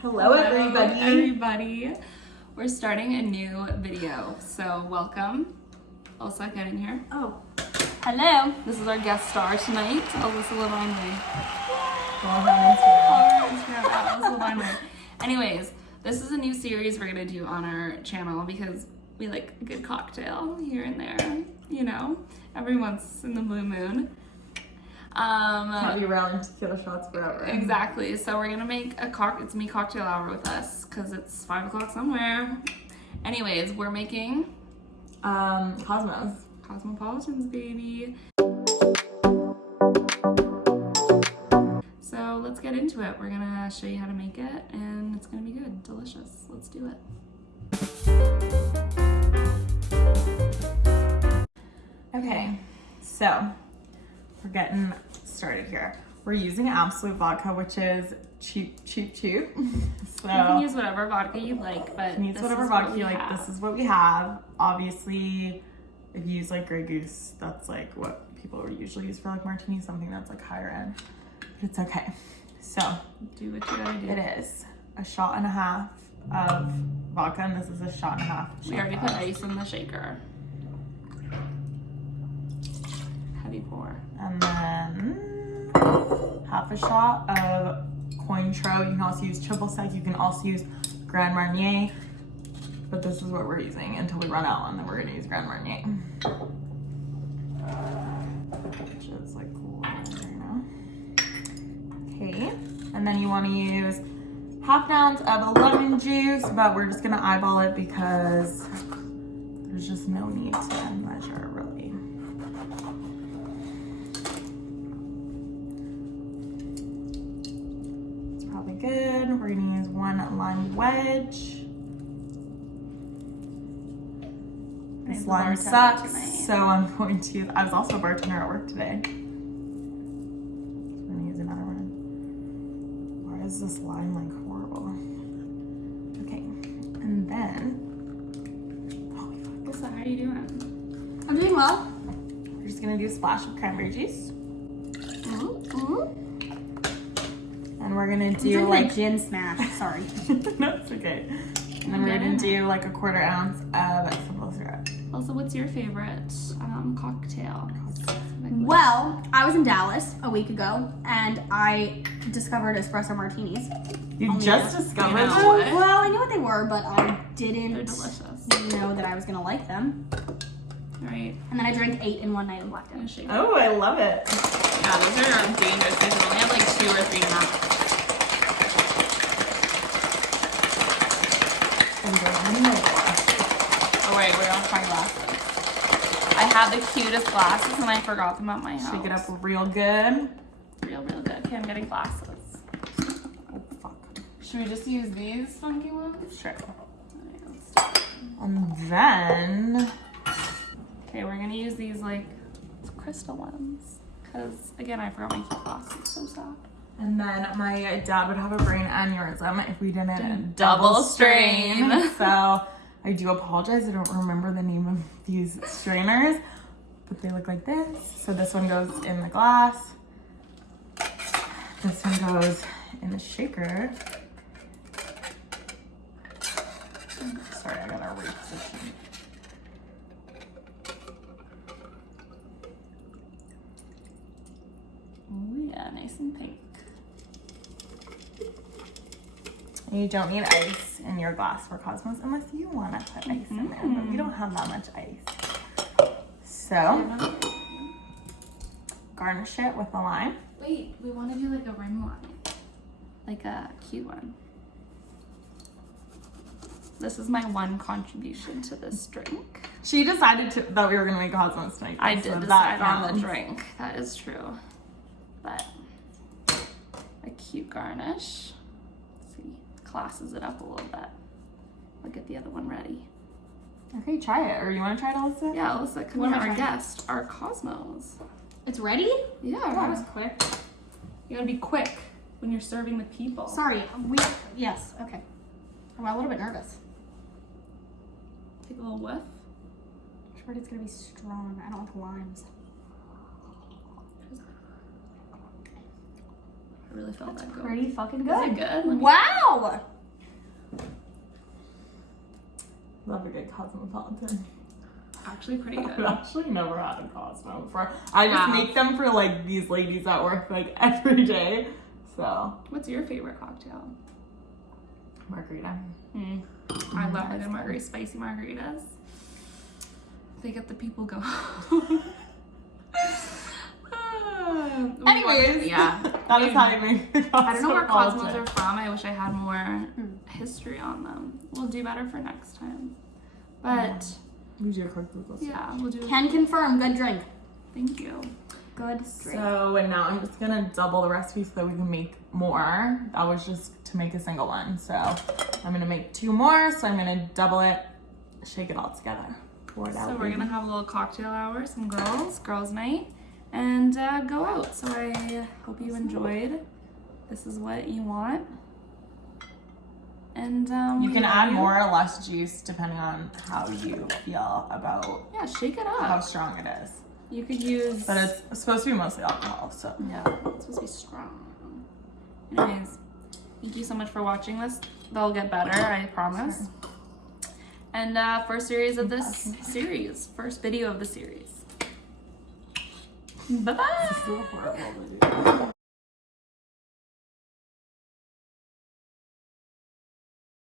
Hello everybody. Everybody. We're starting a new video, so welcome. Alyssa, get in here. Oh, hello. This is our guest star tonight, Alyssa Levinely. Alyssa Levinely. Anyways, this is a new series we're gonna do on our channel because we like a good cocktail here and there, you know, every once in the blue moon. Can't be around tequila shots forever. Exactly. So we're gonna make it's me cocktail hour with us because it's 5 o'clock somewhere. Anyways, we're making COSMOPOLITANS, baby. So let's get into it. We're gonna show you how to make it, and it's gonna be good, delicious. Let's do it. Okay, so we're getting started here. We're using Absolute vodka, which is cheap. So you can use whatever vodka you like, but use whatever vodka you like. This is what we have. Obviously, if you use like Grey Goose, that's like what people usually use for like martinis, something that's like higher end. But it's okay. So do what you gotta do. It is a shot and a half of vodka, and this is a shot and a half. We already put ice in the shaker. Heavy pour. And then half a shot of Cointreau. You can also use triple sec. You can also use Grand Marnier. But this is what we're using until we run out, and then we're gonna use Grand Marnier. Which is like cool right now. Okay, and then you wanna use half an ounce of lemon juice, but we're just gonna eyeball it because there's just no need to measure really. Good. We're gonna use 1 lime wedge. This lime sucks, so I'm going to use, I was also a bartender at work today. I'm gonna use another one. Why is this lime like horrible? Okay, and then, Alyssa, how are you doing? I'm doing well. We're just gonna do a splash of cranberry juice. And we're gonna do like gin smash. Sorry. No, it's okay. And then we're gonna do like a 1/4 ounce of simple syrup. Also, what's your favorite cocktail? Well, I was in Dallas a week ago, and I discovered espresso martinis. You just discovered them? Well, I knew what they were, but I didn't They're delicious. know that I was gonna like them. Right. And then I drank 8 in one night and blacked out. Oh, I love it. Yeah, those are dangerous. They should only have like 2 or 3 now. Oh wait, we're on my glasses. I had the cutest glasses and I forgot them at my house. Shake it up real good. Real good. Okay, I'm getting glasses. Oh, fuck. Should we just use these funky ones? Sure. Right, And then... okay, we're gonna use these like crystal ones. Because again, I forgot my cute glasses, so sad. And then my dad would have a brain aneurysm if we didn't double strain. So I do apologize. I don't remember the name of these strainers, but they look like this. So this one goes in the glass. This one goes in the shaker. Sorry, I gotta reposition. Oh yeah, nice and pink. And you don't need ice in your glass for Cosmos unless you want to put ice in there, but we don't have that much ice. So, garnish it with a lime. Wait, we want to do like a rim line. Like a cute one. This is my one contribution to this drink. She decided that we were going to make Cosmos tonight. I did decide on the drink. That is true. But a cute garnish. Let's see, classes it up a little bit. I'll get the other one ready. Okay, try it. Or you want to try it, Alyssa? Yeah, Alyssa, come What here, am I our trying? guest, our Cosmos. It's ready? Yeah, Oh, that was quick. you gotta be quick when you're serving the people. Sorry. Yes. Okay. I'm a little bit nervous. Take a little whiff. I'm sure it's gonna be strong. I don't like limes. I really felt that go. Pretty fucking Is good. it good? Let me- Wow. Love a good cosmopolitan. Actually pretty I've good. actually never had a Cosmo before. I just Yeah. make them for like these ladies at work like every day. So What's your favorite cocktail? margarita. I love a good margarita, spicy margaritas. They get the people going. Anyways, yeah. that is how you make the I don't know where Cosmos Cosmopolitan. are from. I wish I had more history on them. We'll do better for next time. But Who's your cook Google? yeah, we'll do. Can confirm. Good drink. Thank you. Good drink. So and now I'm just gonna double the recipe so that we can make more. That was just to make a single one. So I'm gonna make 2 more. So I'm gonna double it, shake it all together. Pour it out, So we're baby. gonna have a little cocktail hour, some girls' night, and go out. So I hope you enjoyed. This is what you want. And You we can love add you. more or less juice depending on how you feel about Yeah, shake it how up. strong it is. You could use. But it's supposed to be mostly alcohol, so. Yeah, it's supposed to be strong. Anyways, thank you so much for watching this. They'll get better, I promise. And first series of this series, first video of the series. Bye-bye. It's so horrible to do.